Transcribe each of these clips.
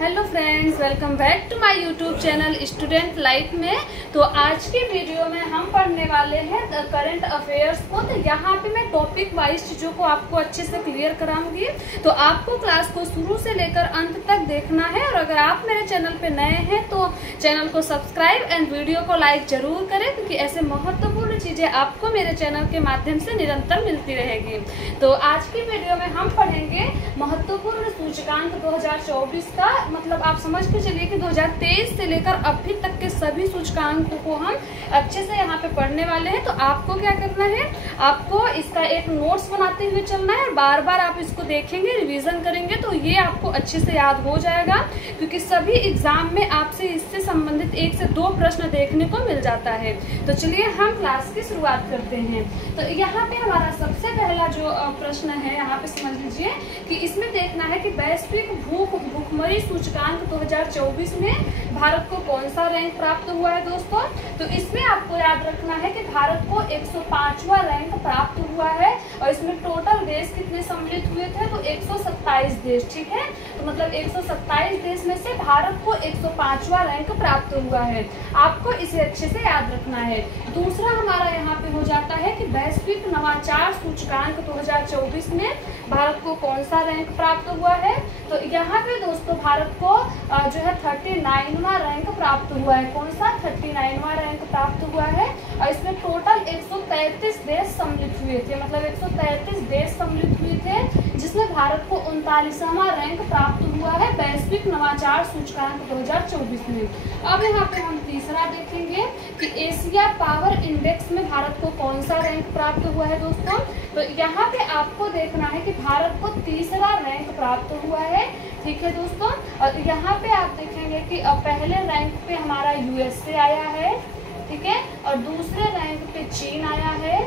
Hello friends, welcome back to my YouTube channel student life में। तो आज की वीडियो में हम पढ़ने वाले हैं करंट अफेयर्स को। तो यहाँ पे मैं टॉपिक वाइज चीज़ों को आपको अच्छे से क्लियर कराऊंगी। तो आपको क्लास को शुरू से लेकर अंत तक देखना है। और अगर आप मेरे चैनल पे नए हैं तो चैनल को सब्सक्राइब एंड वीडियो को लाइक जरूर करें, क्योंकि ऐसे महत्वपूर्ण चीज़ें आपको मेरे चैनल के माध्यम से निरंतर मिलती रहेगी। तो आज की वीडियो में हम पढ़ेंगे महत्वपूर्ण सूचकांक 2024 का। मतलब आप समझ के चलिए कि 2023 से लेकर अभी तक के सभी सूचकांकों को हम अच्छे से यहाँ पे पढ़ने वाले हैं। तो आपको क्या करना है, आपको इसका एक नोट्स बनाते हुए चलना है। बार बार आप इसको देखेंगे, रिवीजन करेंगे तो ये आपको अच्छे से याद हो जाएगा, क्योंकि सभी एग्जाम में आपसे इससे संबंधित 1 से 2 प्रश्न देखने को मिल जाता है। तो चलिए हम क्लास की शुरुआत करते हैं। तो यहाँ पे हमारा सबसे पहला जो प्रश्न है, यहाँ पे समझ लीजिए कि इसमें देखना है कि वैश्विक भूखमरी सूचकांक 2024 में भारत को कौन सा रैंक प्राप्त हुआ है दोस्तों। तो इसमें आपको याद रखना है कि भारत को 105वां रैंक प्राप्त हुआ है। और इसमें टोटल देश कितने सम्मिलित हुए थे, तो 127 देश। ठीक है, तो मतलब 127 देश में से भारत को 105वां रैंक प्राप्त हुआ है। आपको इसे अच्छे से याद रखना है। दूसरा हमारा यहाँ पे हो जाता है कि वैश्विक नवाचार सूचकांक 2024 में भारत को कौन सा रैंक प्राप्त हुआ है। तो यहाँ पे दोस्तों भारत को जो है 39वां रैंक प्राप्त हुआ है। कौन सा 39वां रैंक प्राप्त हुआ है। और इसमें टोटल 133 देश सम्मिलित हुए थे। मतलब 133 देश सम्मिलित हुए थे, जिसमें भारत को 39वां रैंक प्राप्त हुआ है वैश्विक नवाचार सूचकांक 2024 में। अब यहाँ पे हम तीसरा देखेंगे कि एशिया पावर इंडेक्स में भारत को कौन सा रैंक प्राप्त हुआ है दोस्तों। तो यहाँ पे आपको देखना है कि भारत को 3रा रैंक प्राप्त हुआ है। ठीक है दोस्तों, और यहाँ पे आप देखेंगे कि पहले रैंक पे हमारा यूएसए आया है। ठीक है, और दूसरे रैंक पे चीन आया है,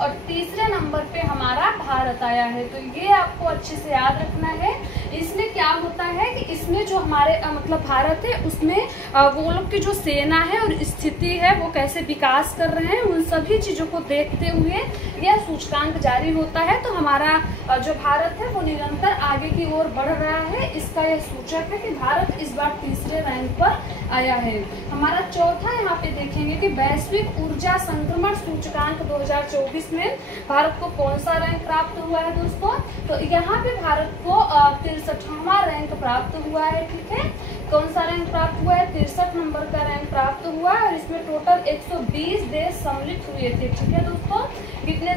और तीसरे नंबर पे हमारा भारत आया है। तो ये आपको अच्छे से याद रखना है। इसमें क्या होता है कि इसमें जो हमारे मतलब भारत है, उसमें वो लोग की जो सेना है और स्थिति है वो कैसे विकास कर रहे हैं, उन सभी चीजों को देखते हुए यह सूचकांक जारी होता है। तो हमारा जो भारत है वो निरंतर आगे की ओर बढ़ रहा है। इसका यह सूचक है कि भारत इस बार 3रे रैंक पर आया है। हमारा चौथा यहाँ पे देखेंगे कि वैश्विक ऊर्जा संक्रमण सूचकांक 2024 में भारत को कौन सा रैंक प्राप्त हुआ है दोस्तों। तो यहाँ पे भारत को 63वां रैंक प्राप्त हुआ है। ठीक है, कौन सा रैंक प्राप्त हुआ है, 63 नंबर का रैंक प्राप्त हुआ है। और इसमें टोटल 120 देश सम्मिलित हुए थे। ठीक है दोस्तों, कितने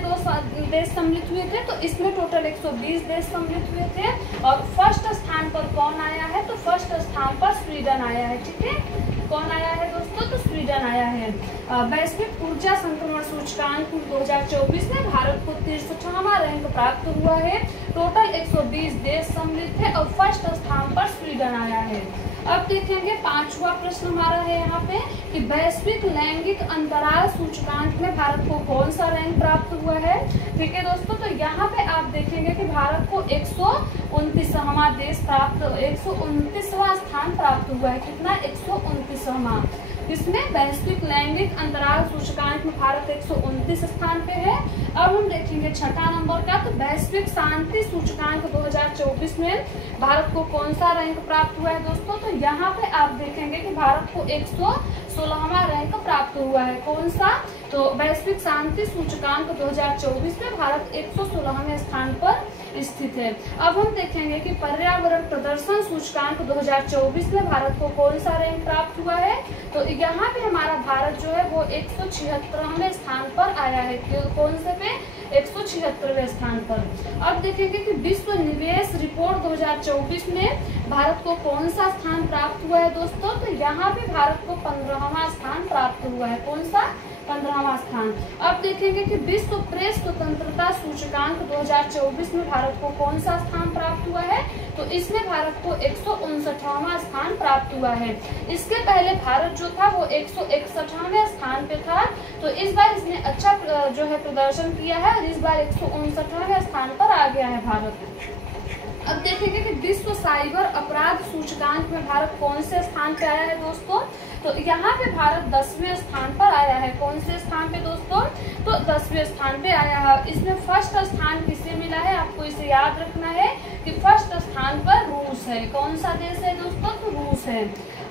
देश सम्मिलित हुए थे, तो इसमें टोटल 120 देश सम्मिलित हुए थे। और फर्स्ट स्थान पर कौन आया है, तो फर्स्ट स्थान पर स्वीडन आया है। ठीक है, कौन आया है दोस्तों, तो स्वीडन आया है। वैश्विक ऊर्जा संक्रमण सूचकांक 2024 में भारत को 63वां रैंक प्राप्त हुआ है। टोटल 120 देश सम्मिलित थे और फर्स्ट स्थान पर स्वीडन आया है। अब देखेंगे 5वां प्रश्न हमारा है यहाँ पे कि वैश्विक लैंगिक अंतराल सूचकांक में भारत को कौन सा रैंक प्राप्त हुआ है। ठीक है दोस्तों, तो यहाँ पे आप देखेंगे कि भारत को 129वां देश प्राप्त 129वां स्थान प्राप्त हुआ है। कितना, 129वां। इसमें वैश्विक लैंगिक अंतराल सूचकांक में भारत 129 स्थान पे है। अब हम देखेंगे 6ठा नंबर का, तो वैश्विक शांति सूचकांक 2024 में भारत को कौन सा रैंक प्राप्त हुआ है दोस्तों। तो यहाँ पे आप देखेंगे कि भारत को 116वां रैंक प्राप्त हुआ है। कौन सा, तो वैश्विक शांति सूचकांक 2024 में भारत 116वें स्थान पर स्थित है। अब हम देखेंगे कि पर्यावरण प्रदर्शन सूचकांक 2024 में भारत को कौन सा रैंक प्राप्त हुआ है। तो यहाँ पे हमारा भारत जो है वो 176वें स्थान पर आया है। कौन से पे, 176वें स्थान पर। अब देखेंगे कि विश्व निवेश रिपोर्ट 2024 में भारत को कौन सा स्थान प्राप्त हुआ है दोस्तों। तो यहाँ पे भारत को 15वां स्थान प्राप्त हुआ है। कौन सा, 15वां स्थान। अब देखेंगे कि विश्व प्रेस स्वतंत्रता सूचकांक 2024 में भारत को कौन सा स्थान प्राप्त हुआ है। तो इसमें भारत को 159वां स्थान प्राप्त हुआ है। इसके पहले भारत जो था वो 161वें स्थान पे था। तो इस बार इसने अच्छा जो है प्रदर्शन किया है और इस बार 159वें स्थान पर आ गया है भारत। अब देखेंगे कि विश्व साइबर अपराध सूचकांक में भारत कौन से स्थान पे आया है दोस्तों। तो यहाँ पे भारत 10वें स्थान पर आया है। कौन से स्थान पे दोस्तों, तो 10वें स्थान पे आया है। इसमें फर्स्ट स्थान किसे मिला है, आपको इसे याद रखना है कि फर्स्ट स्थान पर रूस है। कौन सा देश है दोस्तों? तो रूस है।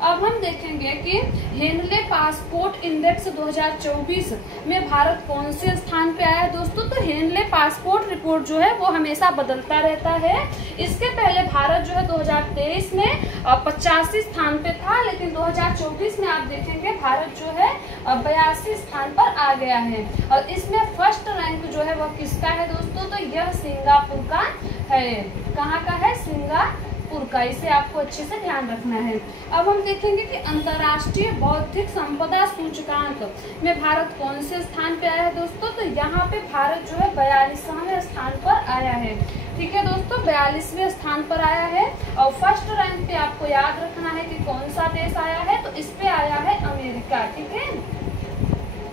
अब हम देखेंगे कि हेनले पासपोर्ट इंडेक्स 2024 में भारत कौन से स्थान पे आया है दोस्तों? तो हेनले पासपोर्ट रिपोर्ट जो है वो हमेशा बदलता रहता है। इसके पहले भारत जो है 2023 में 85 स्थान पे था, लेकिन 2024 में आप देखेंगे भारत जो है 82 स्थान पर आ गया है। और इसमें फर्स्ट रैंक जो है वह किसका है दोस्तों? तो यह सिंगापुर का है। कहाँ का है? सिंगापुर का। इसे आपको अच्छे से ध्यान रखना है। अब हम देखेंगे कि अंतर्राष्ट्रीय बौद्धिक संपदा सूचकांक में भारत कौन से स्थान पे आया है दोस्तों? तो यहाँ पे भारत जो है 42वें स्थान पर आया है। ठीक है दोस्तों, 42वें स्थान पर आया है। और फर्स्ट रैंक पे आपको याद रखना है कि कौन सा देश आया है? तो इस पे आया है अमेरिका। ठीक है,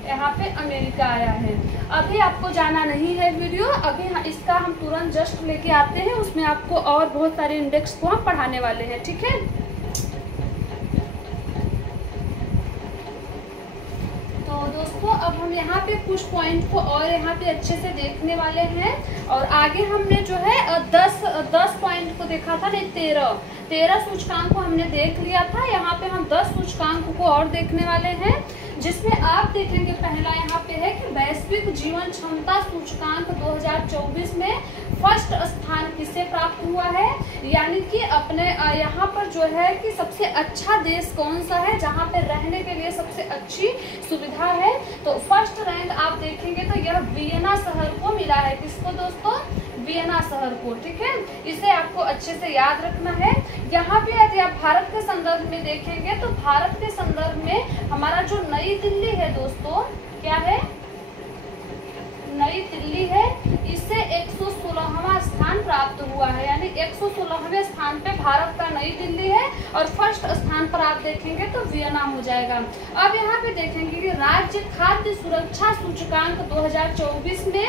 यहाँ पे अमेरिका आया है। अभी आपको जाना नहीं है वीडियो, अभी इसका हम तुरंत जस्ट लेके आते हैं, उसमें आपको और बहुत सारे इंडेक्स को हम पढ़ाने वाले हैं। ठीक है, तो दोस्तों अब हम यहाँ पे कुछ पॉइंट को और यहाँ पे अच्छे से देखने वाले हैं। और आगे हमने जो है 10 पॉइंट को देखा था, नहीं 13 सूचकांक को हमने देख लिया था। यहाँ पे हम 10 सूचकांक को और देखने वाले हैं, जिसमें आप देखेंगे पहला यहाँ पे है कि वैश्विक जीवन क्षमता सूचकांक 2024 में फर्स्ट स्थान किसे प्राप्त हुआ है, यानी कि अपने यहाँ पर जो है कि सबसे अच्छा देश कौन सा है जहाँ पे रहने के लिए सबसे अच्छी सुविधा है। तो फर्स्ट रैंक आप देखेंगे तो यह वियना शहर को मिला है। किसको दोस्तों? वियना शहर को। ठीक है, इसे आपको अच्छे से याद रखना है। यहाँ पे यदि आप भारत के संदर्भ में देखेंगे तो भारत के संदर्भ में हमारा जो नई दिल्ली है दोस्तों, क्या है? नई दिल्ली है, इससे 116वां स्थान प्राप्त हुआ है, यानी 116वें स्थान पे भारत का नई दिल्ली है। और फर्स्ट स्थान पर आप देखेंगे तो वियना हो जाएगा। अब यहाँ पे देखेंगे कि राज्य खाद्य सुरक्षा सूचकांक 2024 में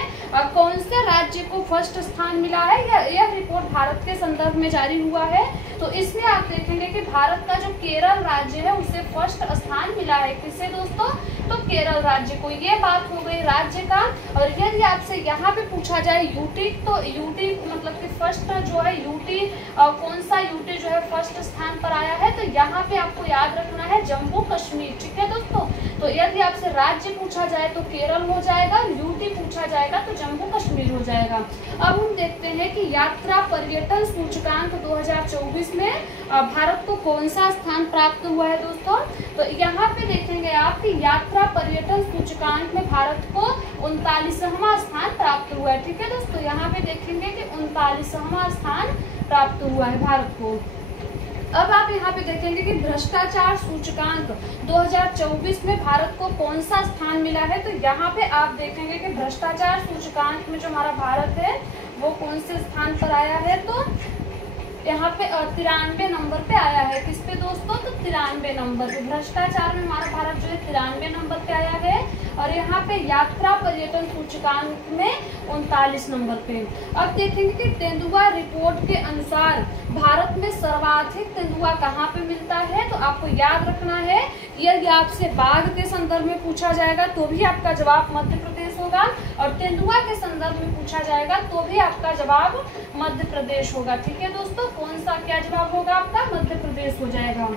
कौन से राज्य को फर्स्ट स्थान मिला है, यह रिपोर्ट भारत के संदर्भ में जारी हुआ है। तो इसमें आप देखेंगे कि भारत का जो केरल राज्य है उसे फर्स्ट स्थान मिला है। किसे दोस्तों? तो केरल राज्य को। ये बात हो गई राज्य का। और यदि आपसे यहाँ पे पूछा जाए यूटी, तो यूटी मतलब कि फर्स्ट जो है यूटी, कौन सा यूटी जो है फर्स्ट स्थान पर आया है? तो यहाँ पे आपको याद रखना है जम्मू कश्मीर। ठीक है दोस्तों, तो यदि आपसे राज्य पूछा जाए तो केरल हो जाएगा, यूटी पूछा जाएगा तो जम्मू कश्मीर हो जाएगा। अब हम देखते हैं कि यात्रा पर्यटन सूचकांक 2024 में भारत को कौन सा स्थान प्राप्त हुआ है दोस्तों? तो यहाँ पे देखेंगे आप कि यात्रा पर्यटन सूचकांक में भारत को 39वां स्थान प्राप्त हुआ है। ठीक है दोस्तों, यहाँ पे देखेंगे कि 39वां स्थान प्राप्त हुआ है भारत को। अब आप यहाँ पे देखेंगे कि भ्रष्टाचार सूचकांक 2024 में भारत को कौन सा स्थान मिला है? तो यहाँ पे आप देखेंगे कि भ्रष्टाचार सूचकांक में जो हमारा भारत है वो कौन से स्थान पर आया है? तो यहाँ पे 93 नंबर पे आया है। किस पे दोस्तों? तो 93 नंबर पे। भ्रष्टाचार में हमारा भारत जो है 93 नंबर पे आया है। और यहाँ पे यात्रा पर्यटन सूचकांक में 39 नंबर पे। अब देखेंगे कि तेंदुआ रिपोर्ट के अनुसार भारत में सर्वाधिक तेंदुआ कहाँ पे मिलता है? तो आपको याद रखना है, यदि आपसे बाघ के संदर्भ में पूछा जाएगा तो भी आपका जवाब मध्य प्रदेश होगा, और तेंदुआ के संदर्भ में पूछा जाएगा तो भी आपका जवाब मध्य प्रदेश होगा। ठीक है दोस्तों, कौन सा क्या जवाब होगा आपका? मध्य प्रदेश हो जाएगा।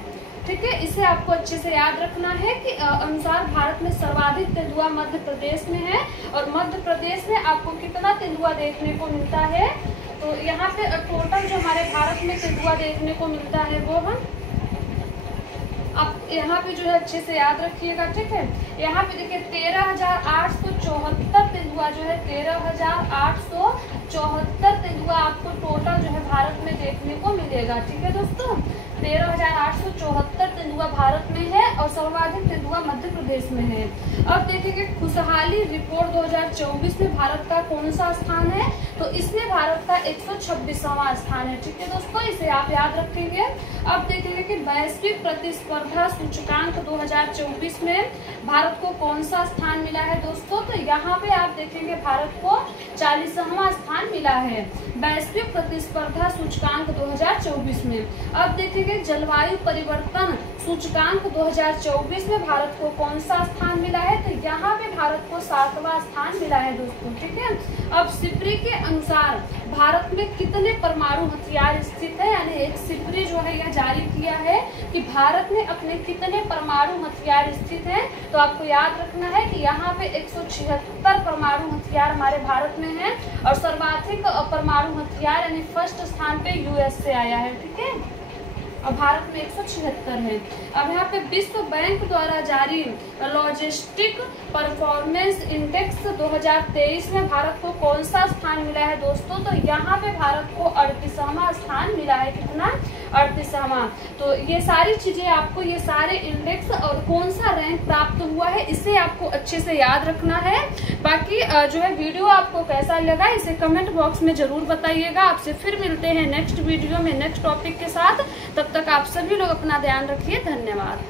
ठीक है, इसे आपको अच्छे से याद रखना है कि अनुसार भारत में सर्वाधिक तेंदुआ मध्य प्रदेश में है। और मध्य प्रदेश में आपको कितना तेंदुआ देखने को मिलता है? तो यहाँ पे टोटल जो हमारे भारत में तेंदुआ देखने को मिलता है वो हम आप यहाँ पे जो है अच्छे से याद रखिएगा। ठीक है, यहाँ पे देखिए 13,874 तेंदुआ जो है 13,874 तेंदुआ आपको टोटल जो है भारत में देखने को मिलेगा। ठीक है दोस्तों, 13,874 तेंदुआ भारत में है और सर्वाधिक तेंदुआ मध्य प्रदेश में है। अब देखेंगे खुशहाली रिपोर्ट 2024 में भारत का कौन सा स्थान है? तो इसमें भारत का 126वां स्थान है। ठीक है दोस्तों, इसे आप याद रखेंगे। अब देखेंगे कि वैश्विक प्रतिस्पर्धा सूचकांक 2024 में भारत को कौन सा स्थान मिला है दोस्तों? तो यहाँ पे आप देखेंगे भारत को 40वां स्थान मिला है वैश्विक प्रतिस्पर्धा सूचकांक 2024 में। अब देखेंगे में जलवायु परिवर्तन सूचकांक 2024 में भारत को कौन सा स्थान मिला है? तो यहाँ पे भारत को 7वां स्थान मिला है दोस्तों, ठीक है। अब सिपरी के अनुसार भारत में कितने परमाणु हथियार स्थित है, यानी एक सिपरी जो है यह जारी किया है कि भारत में अपने कितने परमाणु हथियार स्थित हैं। तो आपको याद रखना है कि यहाँ पे 176 परमाणु हथियार हमारे भारत में हैं और सर्वाधिक परमाणु हथियार यानी फर्स्ट स्थान पे यूएस से आया है, ठीक है। और भारत में 176 है। अब यहाँ पे विश्व बैंक द्वारा जारी लॉजिस्टिक परफॉर्मेंस इंडेक्स 2023 में भारत को कौन सा स्थान मिला है दोस्तों? तो यहाँ पे भारत को 38वां स्थान मिला है। कितना? 38वां। तो ये सारी चीजें आपको, ये सारे इंडेक्स और कौन सा रैंक प्राप्त हुआ है, इसे आपको अच्छे से याद रखना है। बाकी जो है वीडियो आपको कैसा लगा इसे कमेंट बॉक्स में जरूर बताइएगा। आपसे फिर मिलते हैं नेक्स्ट वीडियो में नेक्स्ट टॉपिक के साथ। तब तक आप सभी लोग अपना ध्यान रखिए। धन्यवाद।